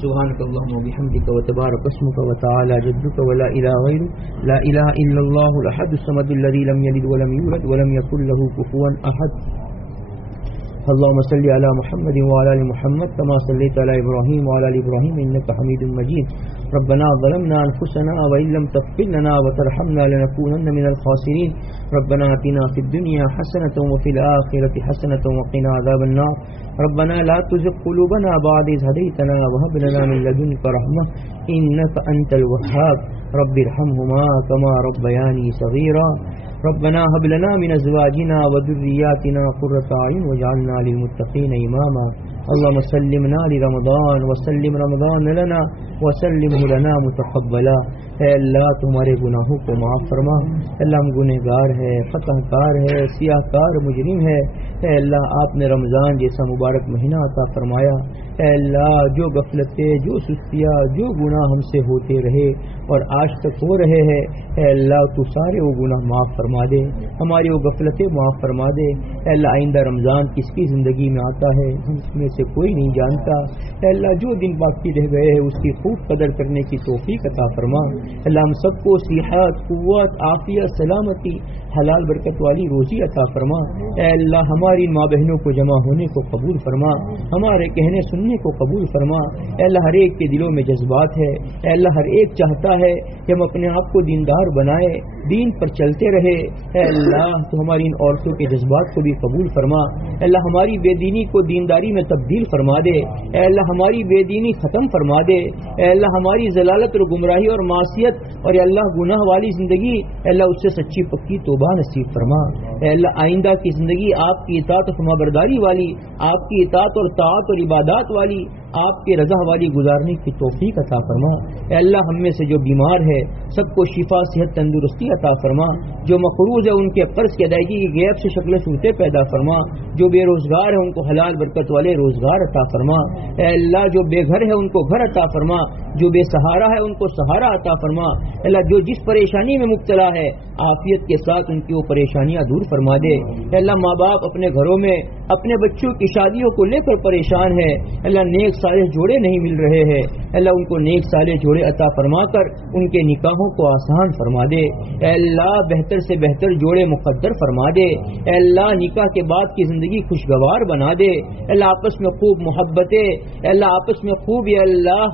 سبحانک اللہم وبحمدک وتبارک اسمک وتعالی جدک ولا الہ غیرک لا الہ الا اللہ الاحد الصمد الذی لم یلد ولم یولد ولم یکن له کفوا احد۔ اللهم صل على محمد وعلى ال محمد كما صليت على ابراهيم وعلى ال ابراهيم انك حميد مجيد۔ ربنا ظلمنا انفسنا وان لم تغفر لنا وترحمنا لنكونن من الخاسرين۔ ربنا آتنا في الدنيا حسنة وفي الآخرة حسنة وقنا عذاب النار۔ ربنا لا تزغ قلوبنا بعد إذ هديتنا وهب لنا من لدنك رحمة إنك أنت الوهاب۔ رب ارحمهما كما ربياني صغيرا۔ ربنا هب لنا من ازواجنا وذرياتنا قرة اعين واجعلنا للمتقين اماما۔ اللهم سلمنا لرمضان وسلم رمضان لنا وسلمه لنا متقبلا۔ اے اللہ تمہارے گناہوں کو معاف فرما، اللہ ہم گنہگار ہے، خطا کار ہے، سیاہ کار مجرم ہے، اے اللہ آپ نے رمضان جیسا مبارک مہینہ عطا فرمایا، اے اللہ جو غفلتیں، جو سستیاں، جو گناہ ہم سے ہوتے رہے اور آج تک ہو رہے ہیں، اے اللہ تو سارے وہ گناہ معاف فرما دے، ہماری وہ غفلتیں معاف فرما دے۔ اے اللہ آئندہ رمضان کس کی زندگی میں آتا ہے ہم میں سے کوئی نہیں جانتا، اے اللہ جو دن باقی رہ گئے ہیں اس کی خوب قدر کرنے کی توفیق عطا فرما۔ اللہ ہم سب کو صحت، قوت، عافیت، سلامتی، حلال برکت والی روزی عطا فرما۔ اے اللہ ہماری ماں بہنوں کو جمع ہونے کو قبول فرما، ہمارے کہنے سننے کو قبول فرما۔ اے اللہ ہر ایک کے دلوں میں جذبات ہے، اے اللہ ہر ایک چاہتا ہے کہ ہم اپنے آپ کو دیندار بنائے، دین پر چلتے رہے۔ اے اللہ تو ہماری ان عورتوں کے جذبات کو بھی قبول فرما۔ اے اللہ ہماری بے دینی کو دینداری میں تبدیل فرما دے، اے اللہ ہماری بے دینی ختم فرما دے، اے اللہ ہماری ضلالت اور گمراہی اور معصیت اور اے اللہ گناہ والی زندگی، اے اللہ اس سے سچی پکی توبہ نصیب فرما۔ اے اللہ آئندہ کی زندگی آپ کی اطاعت و فرمانبرداری والی، آپ کی اطاعت اور طاعت اور عبادات والی، آپ کی رضا والی گزارنے کی توفیق عطا فرما۔ اے اللہ ہم میں سے جو بیمار ہے سب کو شفا، صحت، تندرستی عطا فرما، جو مقروض ہے ان کے قرض کی ادائیگی کی غیب سے شکل صورتیں پیدا فرما، جو بے روزگار ہے ان کو حلال برکت والے روزگار عطا فرما۔ اے اللہ جو بے گھر ہے ان کو گھر عطا فرما، جو بے سہارا ہے ان کو سہارا عطا فرما۔ اے اللہ جو جس پریشانی میں مبتلا ہے عافیت کے ساتھ ان کی وہ پریشانیاں دور فرما دے۔ اے اللہ ماں باپ اپنے گھروں میں اپنے بچوں کی شادیوں کو لے کر پریشان ہے، اللہ نیک صالح جوڑے نہیں مل رہے ہیں، اللہ ان کو نیک صالح جوڑے عطا فرما کر ان کے نکاحوں کو آسان فرما دے۔ اے اللہ بہتر سے بہتر جوڑے مقدر فرما دے۔ اے اللہ نکاح کے بعد کی زندگی خوشگوار بنا دے۔ اے اللہ آپس میں خوب محبتیں، اے اللہ آپس میں خوب یا اللہ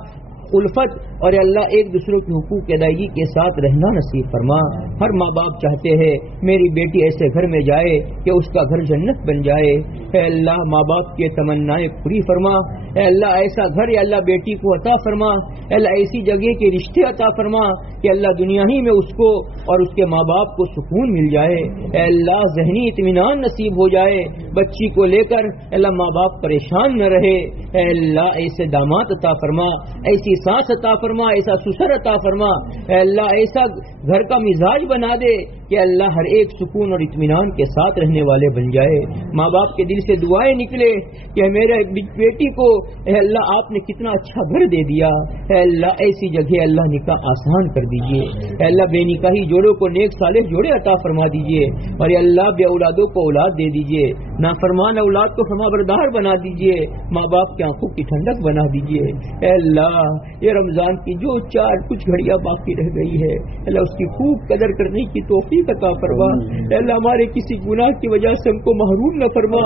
الفت اور اللہ ایک دوسرے کے حقوق کی ادائیگی کے ساتھ رہنا نصیب فرما۔ ہر ماں باپ چاہتے ہیں میری بیٹی ایسے گھر میں جائے کہ اس کا گھر جنت بن جائے، اے اللہ ماں باپ کی تمنائیں پوری فرما، اے اللہ ایسا گھر یا اللہ بیٹی کو عطا فرما، اے اللہ ایسی جگہ کے رشتے عطا فرما کہ اللہ دنیا ہی میں اس کو اور اس کے ماں باپ کو سکون مل جائے، اے اللہ ذہنی اطمینان نصیب ہو جائے، بچی کو لے کر اللہ ماں باپ پریشان نہ رہے، اے اللہ ایسے داماد عطا فرما، ایسی ساس عطا فرما، ایسا سسر عطا فرما، اے اللہ ایسا گھر کا مزاج بنا دے کہ اللہ ہر ایک سکون اور اطمینان کے ساتھ رہنے والے بن جائے۔ ماں باپ کے دل سے دعائیں نکلے کہ میرے بیٹی کو اے اللہ آپ نے کتنا اچھا گھر دے دیا، اے اللہ ایسی جگہ اللہ نکاح آسان کر دیجئے، اے اللہ بے نکاحی جوڑوں کو نیک صالح جوڑے عطا فرما دیجئے، اور اے اللہ بے اولادوں کو اولاد دے دیجئے، نافرمان اولاد کو فرمانبردار بنا دیجئے، ماں باپ کی آنکھوں کی ٹھنڈک بنا دیجئے۔ اے اللہ یہ رمضان کی جو چار کچھ گھڑیاں باقی رہ گئی ہے اللہ اس کی خوب قدر کرنے کی توفیق عطا فرما، اے اللہ ہمارے کسی گناہ کی وجہ سے ہم کو محروم نہ فرما،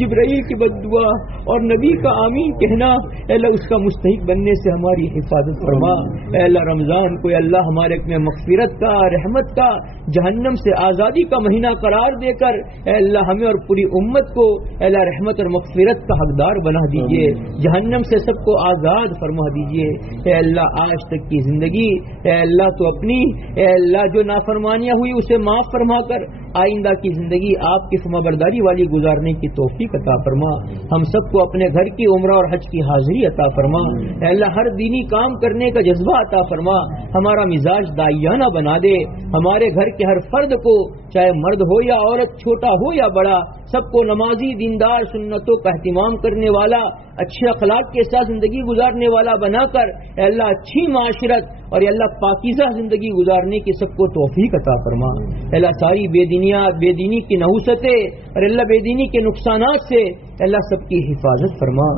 جبرائیل کی بد دعا اور نبی کا آمین کہنا اے اللہ اس کا مستحق بننے سے ہماری حفاظت فرما، اے اللہ رمضان کو اے اللہ ہمارے میں مغفرت کا، رحمت کا، جہنم سے آزادی کا مہینہ قرار دے کر اے اللہ ہمیں اور پوری امت کو اے اللہ رحمت اور مغفرت کا حقدار بنا دیجئے، جہنم سے سب کو آزاد فرما دیجئے، اے اللہ آج تک کی زندگی اے اللہ تو اپنی اے اللہ جو نافرمانیاں ہوئی اسے معاف فرما کر آئندہ کی زندگی آپ کی فرمانبرداری والی گزارنے کی توفیق عطا فرما، ہم سب کو اپنے گھر کی عمرہ اور حج کی حاضری عطا فرما، اے اللہ ہر دینی کام کرنے کا جذبہ عطا فرما، ہمارا مزاج داعیانہ بنا دے، ہمارے گھر کے ہر فرد کو چاہے مرد ہو یا عورت، چھوٹا ہو یا بڑا، سب کو نمازی، دیندار، سنتوں کا اہتمام کرنے والا، اچھے اخلاق کے ساتھ زندگی گزارنے والا بنا کر اے اللہ اچھی معاشرت اور اے اللہ پاکیزہ زندگی گزارنے کی سب کو توفیق عطا فرما، اے اللہ ساری بے دینی کی نحوستیں اور اللہ بے دینی کے نقصانات سے اے اللہ سب کی حفاظت فرما،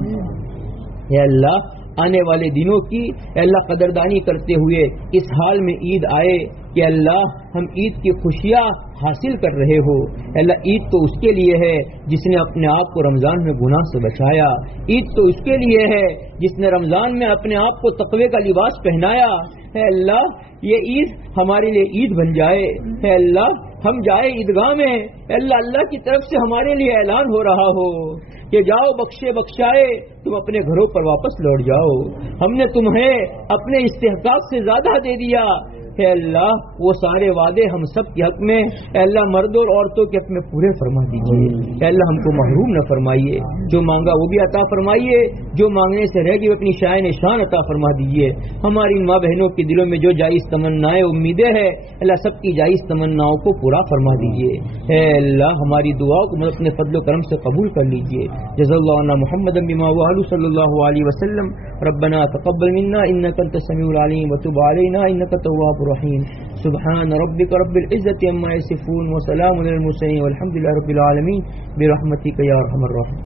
اے اللہ آنے والے دنوں کی اے اللہ قدردانی کرتے ہوئے اس حال میں عید آئے کہ اللہ ہم عید کی خوشیاں حاصل کر رہے ہو، اے اللہ عید تو اس کے لیے ہے جس نے اپنے آپ کو رمضان میں گناہ سے بچایا، عید تو اس کے لیے ہے جس نے رمضان میں اپنے آپ کو تقوی کا لباس پہنایا، اے اللہ یہ عید ہمارے لیے عید بن جائے، اے اللہ ہم جائے عیدگاہ میں اے اللہ اللہ کی طرف سے ہمارے لیے اعلان ہو رہا ہو کہ جاؤ بخشے بخشائے تم اپنے گھروں پر واپس لوٹ جاؤ، ہم نے تمہیں اپنے استحقاق سے زیادہ دے دیا، اے اللہ وہ سارے وعدے ہم سب کے حق میں اے اللہ مردوں اور عورتوں کے حق میں پورے فرما دیجیے، اے اللہ ہم کو محروم نہ فرمائیے، جو مانگا وہ بھی عطا فرمائیے، جو مانگنے سے رہ گئی اپنی شائن شان عطا فرما دیجیے، ہماری ماں بہنوں کے دلوں میں جو جائز تمنائیں امیدیں ہیں اللہ سب کی جائز تمناؤں کو پورا فرما دیجیے، اے اللہ ہماری دعاؤں کو اپنے فضل و کرم سے قبول کر لیجیے، جزا اللہ عنا محمد بما وعلو صلی اللہ علیہ وسلم، ربنا تقبل منا انك انت السميع العليم وتب علينا انك التواب الرحيم، سبحان ربك رب العزة عما يصفون وسلام على المرسلين والحمد لله رب العالمين برحمتك يا ارحم الراحمين۔